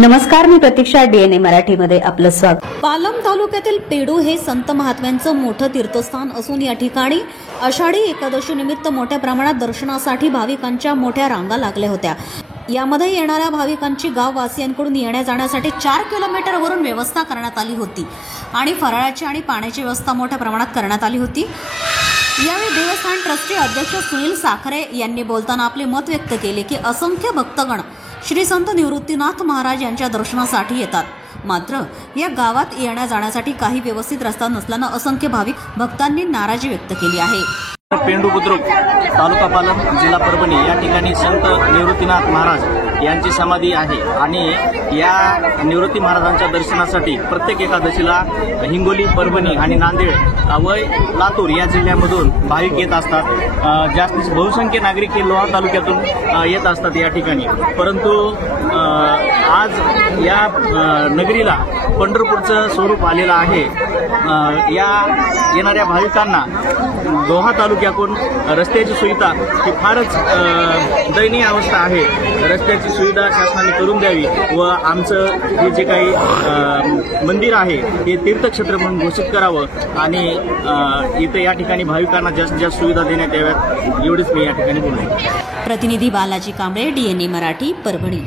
नमस्कार, मी प्रतीक्षा. डीएनए मराठीमध्ये आपलं स्वागत. पालम तालुक्यातील पेडू हे संत महात्म्यांचं मोठं तीर्थस्थान असून या ठिकाणी आषाढी एकादशी निमित्त मोठ्या प्रमाणात दर्शनासाठी भाविकांच्या मोठ्या रांगा लागल्या होत्या. यामध्ये येणाऱ्या भाविकांची गाववासियांकडून येण्या जाण्यासाठी 4 किलोमीटरवरून व्यवस्था करण्यात आली होती आणि फराळाची आणि पाण्याची व्यवस्था मोठ्या प्रमाणात करण्यात आली होती. यावेळी देवस्थान ट्रस्टचे अध्यक्ष सुनील साखरे यांनी बोलताना आपले मत व्यक्त केले की असंख्य भक्तगण श्री संत निवृत्तीनाथ महाराज यांच्या दर्शनासाठी येतात. मात्र या गावात येण्या जाण्यासाठी काही व्यवस्थित रस्ता नसल्यानं असंख्य भाविक भक्तांनी नाराजी व्यक्त केली आहे. पेंडू बुद्रुक, तालुका पालम, जिल्हा परभणी या ठिकाणी संत निवृत्तीनाथ महाराज यांची समाधी आहे आणि या निवृत्ती महाराजांच्या दर्शनासाठी प्रत्येक एकादशीला हिंगोली, परभणी आणि नांदेड व लातूर या जिल्ह्यामधून भाविक येत असतात. जास्तीत बहुसंख्य नागरिक हे लोहा तालुक्यातून येत असतात या ठिकाणी. परंतु आज या नगरीला पंढरपूरचं स्वरूप आलेलं आहे. या येणाऱ्या भाविकांना लोहा तालुक्यातून रस्त्याची सुविधा ही फारच दयनीय अवस्था आहे. रस्त्याची सुविधा शासनाने करून द्यावी व आमचं हे जे काही मंदिर आहे हे तीर्थक्षेत्र म्हणून घोषित करावं आणि इथे या ठिकाणी भाविकांना जास्तीत जास्त सुविधा देण्यात याव्यात, एवढीच मी या ठिकाणी बोलतो. प्रतिनिधी बालाजी कांबळे, डीएनए मराठी, परभणी.